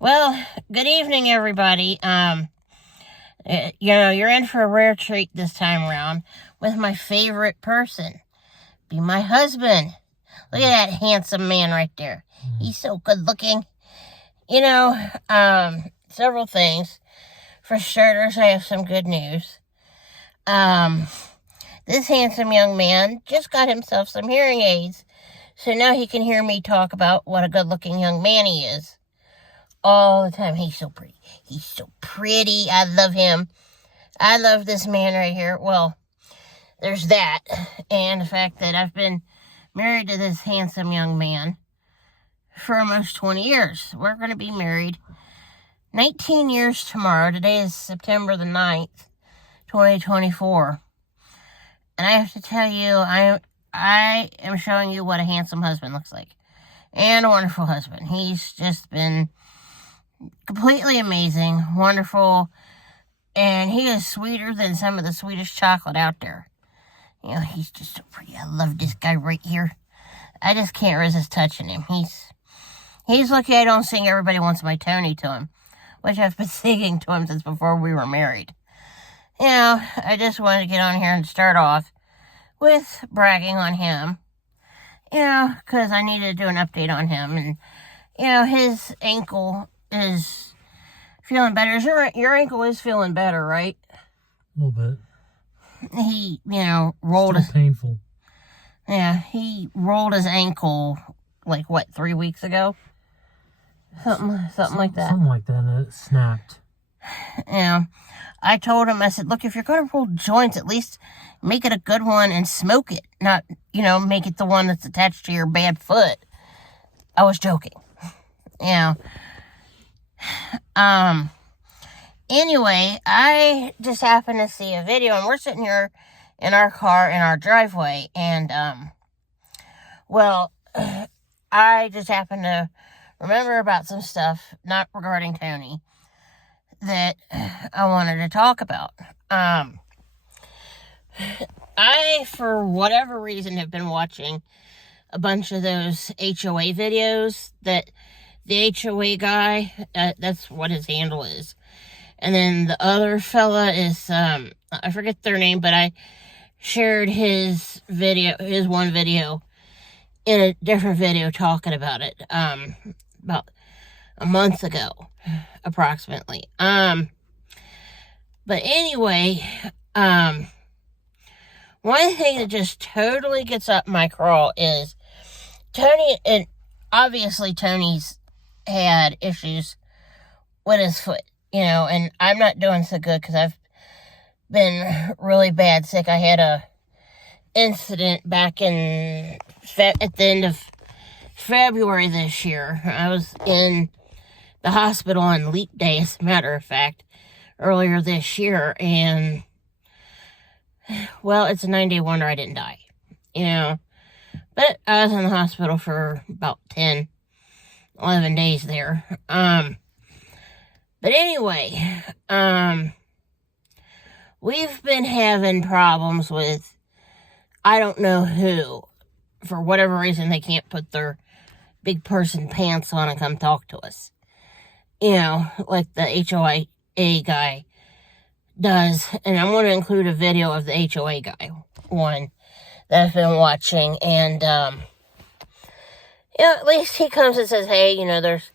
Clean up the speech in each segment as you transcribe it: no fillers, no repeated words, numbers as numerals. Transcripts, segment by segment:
Well, good evening, everybody. You're in for a rare treat this time around with my favorite person. Be my husband. Look at that handsome man right there. He's so good looking. Several things. For starters, I have some good news. This handsome young man just got himself some hearing aids, so now he can hear me talk about what a good looking young man he is. All the time. He's so pretty. He's so pretty. I love him. I love this man right here. Well, there's that. And the fact that I've been married to this handsome young man for almost 20 years. We're going to be married 19 years tomorrow. Today is September the 9th, 2024. And I have to tell you, I am showing you what a handsome husband looks like. And a wonderful husband. He's just been completely amazing, wonderful, and he is sweeter than some of the sweetest chocolate out there. He's just so pretty. I love this guy right here. I just can't resist touching him. He's lucky I don't sing Everybody Wants My Tony to him, which I've been singing to him since before we were married. I just wanted to get on here and start off with bragging on him, because I needed to do an update on him, and, his ankle is feeling better. Your ankle is feeling better, right? A little bit. He, rolled Still painful. Yeah, he rolled his ankle, 3 weeks ago? Something like that. Something like that, and it snapped. I told him, I said, look, if you're going to roll joints, at least make it a good one and smoke it. Not, make it the one that's attached to your bad foot. I was joking. Anyway, I just happened to see a video, and we're sitting here in our car in our driveway, and, I just happened to remember about some stuff, not regarding Tony, that I wanted to talk about. I, for whatever reason, have been watching a bunch of those HOA videos that the HOA guy, that's what his handle is. And then the other fella is, I forget their name, but I shared his one video in a different video talking about it, about a month ago, approximately. But anyway, one thing that just totally gets up my craw is Tony, and obviously Tony's had issues with his foot, and I'm not doing so good because I've been really bad sick. I had a incident back at the end of February this year. I was in the hospital on leap day, as a matter of fact, earlier this year, and well, it's a 9-day wonder I didn't die, but I was in the hospital for about 11 days there. But anyway, we've been having problems with, I don't know who, for whatever reason they can't put their big person pants on and come talk to us. Like the HOA guy does. And I'm going to include a video of the HOA guy, one that I've been watching, and, at least he comes and says, hey, there's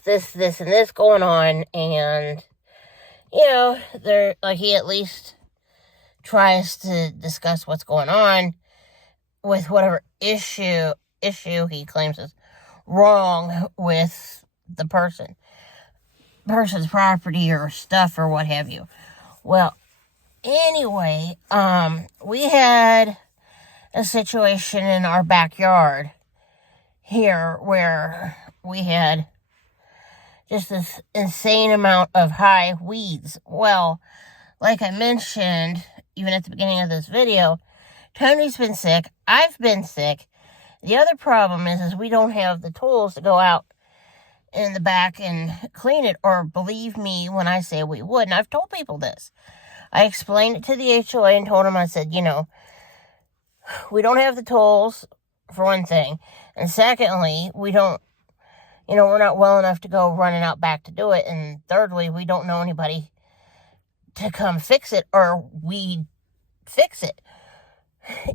this, and this going on, and, he at least tries to discuss what's going on with whatever issue he claims is wrong with the person's property or stuff or what have you. Well, anyway, we had a situation in our backyard here where we had just this insane amount of high weeds. Well, like I mentioned, even at the beginning of this video, Tony's been sick. I've been sick. The other problem is we don't have the tools to go out in the back and clean it, or believe me when I say we would. And I've told people this. I explained it to the HOA and told them, I said, we don't have the tools, for one thing. And secondly, we don't we're not well enough to go running out back to do it. And thirdly, we don't know anybody to come fix it, or we fix it.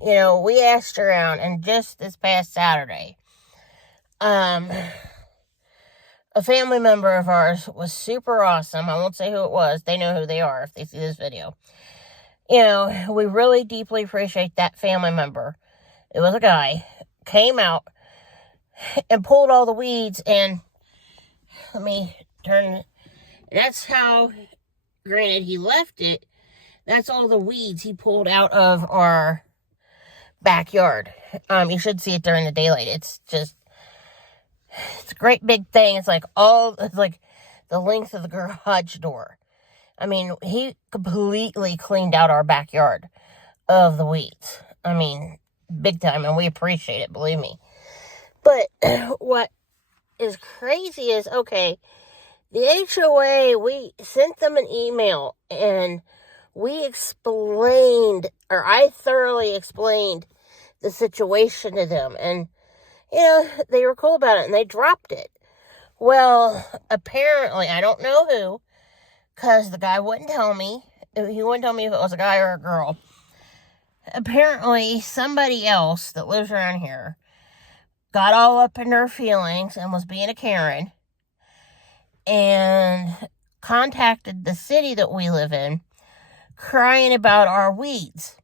We asked around, and just this past Saturday, a family member of ours was super awesome. I won't say who it was. They know who they are if they see this video. We really deeply appreciate that family member. It was a guy, came out and pulled all the weeds, and let me turn. That's how, granted, he left it. That's all the weeds he pulled out of our backyard. You should see it during the daylight. It's a great big thing. It's like the length of the garage door. I mean, he completely cleaned out our backyard of the weeds. I mean, big time, and we appreciate it, believe me. But what is crazy is, okay, the HOA, we sent them an email, and we explained, or I thoroughly explained the situation to them, and, they were cool about it, and they dropped it. Well, apparently, I don't know who, because the guy wouldn't tell me. He wouldn't tell me if it was a guy or a girl. Apparently, somebody else that lives around here got all up in their feelings and was being a Karen, and contacted the city that we live in, crying about our weeds.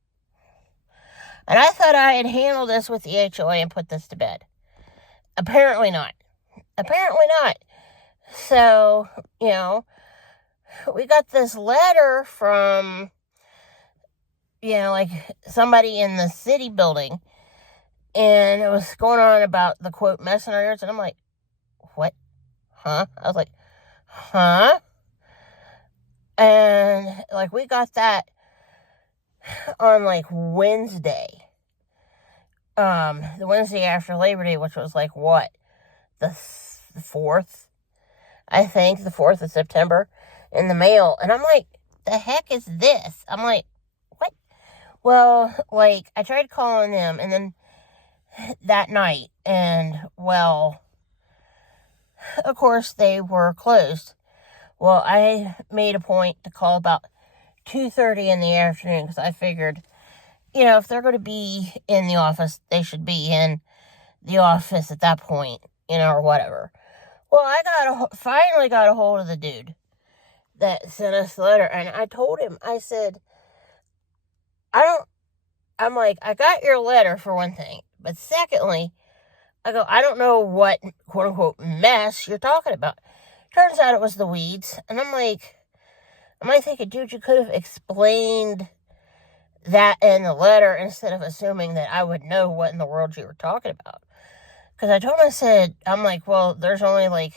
And I thought I had handled this with the HOA and put this to bed. Apparently not. So, we got this letter from, somebody in the city building, and it was going on about the, quote, mess in our yards, and I'm like, what? Huh? I was like, huh? And, we got that on, Wednesday. The Wednesday after Labor Day, which was, what? The 4th? I think, the 4th of September, in the mail. And I'm like, the heck is this? I'm like, what? Well, I tried calling them, and then that night, and, well, of course, they were closed. Well, I made a point to call about 2:30 in the afternoon, because I figured, if they're going to be in the office, they should be in the office at that point, or whatever. Well, I finally got a hold of the dude that sent us the letter, and I told him, I said, I got your letter for one thing, but secondly, I don't know what, quote unquote, mess you're talking about. Turns out it was the weeds, and I'm thinking, dude, you could have explained that in the letter instead of assuming that I would know what in the world you were talking about. Because I told him, well, there's only,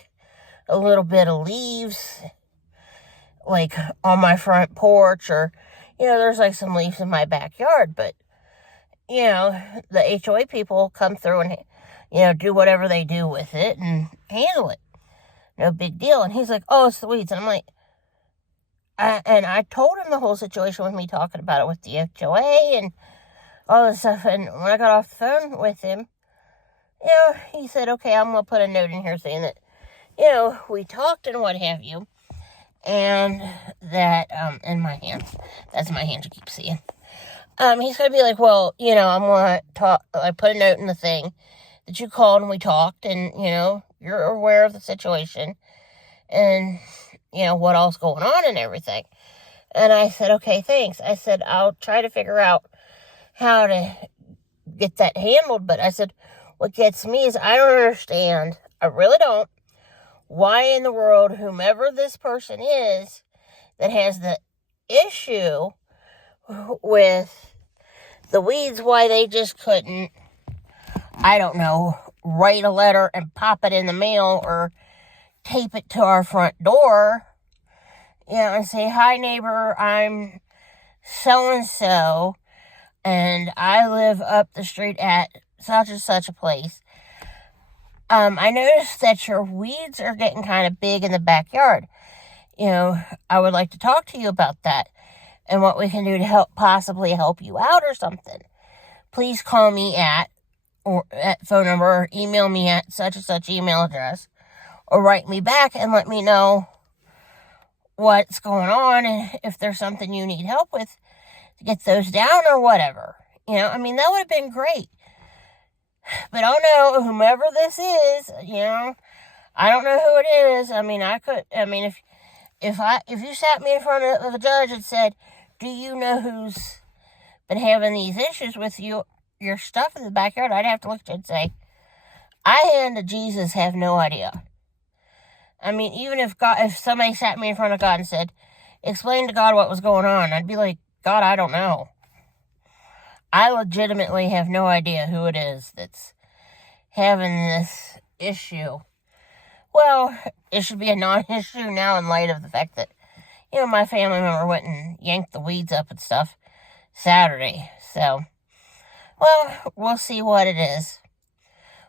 a little bit of leaves, on my front porch, or, there's, some leaves in my backyard, but, the HOA people come through and, do whatever they do with it and handle it. No big deal. And he's like, oh, it's the weeds. And I'm like, and I told him the whole situation with me talking about it with the HOA and all this stuff. And when I got off the phone with him, he said, okay, I'm going to put a note in here saying that, we talked and what have you. And that, in my hand, that's my hand you keep seeing. He's going to be like, well, I'm going to talk, I put a note in the thing that you called and we talked, and, you're aware of the situation and, what all's going on and everything. And I said, okay, thanks. I said, I'll try to figure out how to get that handled. But I said, what gets me is I don't understand. I really don't. Why in the world, whomever this person is that has the issue with the weeds, why they just couldn't, I don't know, write a letter and pop it in the mail or tape it to our front door, and say, hi neighbor, I'm so-and-so, and I live up the street at such and such a place. I noticed that your weeds are getting kind of big in the backyard. I would like to talk to you about that and what we can do to possibly help you out or something. Please call me at phone number, or email me at such and such email address, or write me back and let me know what's going on and if there's something you need help with to get those down or whatever. I mean, that would have been great. But oh no, whomever this is, I don't know who it is. I mean, if you sat me in front of a judge and said, do you know who's been having these issues with your stuff in the backyard, I'd have to look at you and say, I and Jesus have no idea. I mean, even if somebody sat me in front of God and said, explain to God what was going on, I'd be like, God, I don't know. I legitimately have no idea who it is that's having this issue. Well, it should be a non-issue now in light of the fact that, my family member went and yanked the weeds up and stuff Saturday. So, well, we'll see what it is.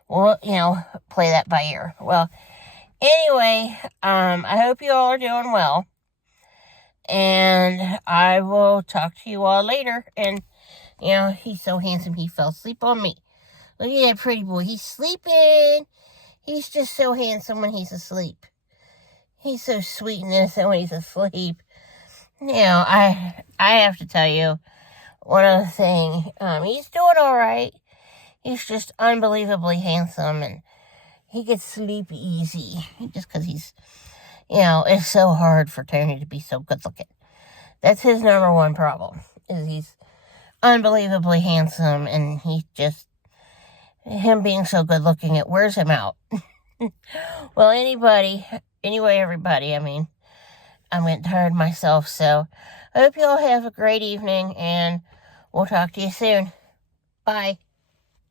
We'll, play that by ear. Well, anyway, I hope you all are doing well. And I will talk to you all later. And, he's so handsome he fell asleep on me. Look at that pretty boy. He's sleeping. He's just so handsome when he's asleep. He's so sweet and innocent when he's asleep. I have to tell you one other thing. He's doing all right. He's just unbelievably handsome, and he gets sleep easy. Just because he's, it's so hard for Tony to be so good looking. That's his number one problem, is he's unbelievably handsome, and him being so good looking, it wears him out. Well, anyway, everybody, I mean, I'm getting tired myself, so I hope you all have a great evening, and we'll talk to you soon. Bye.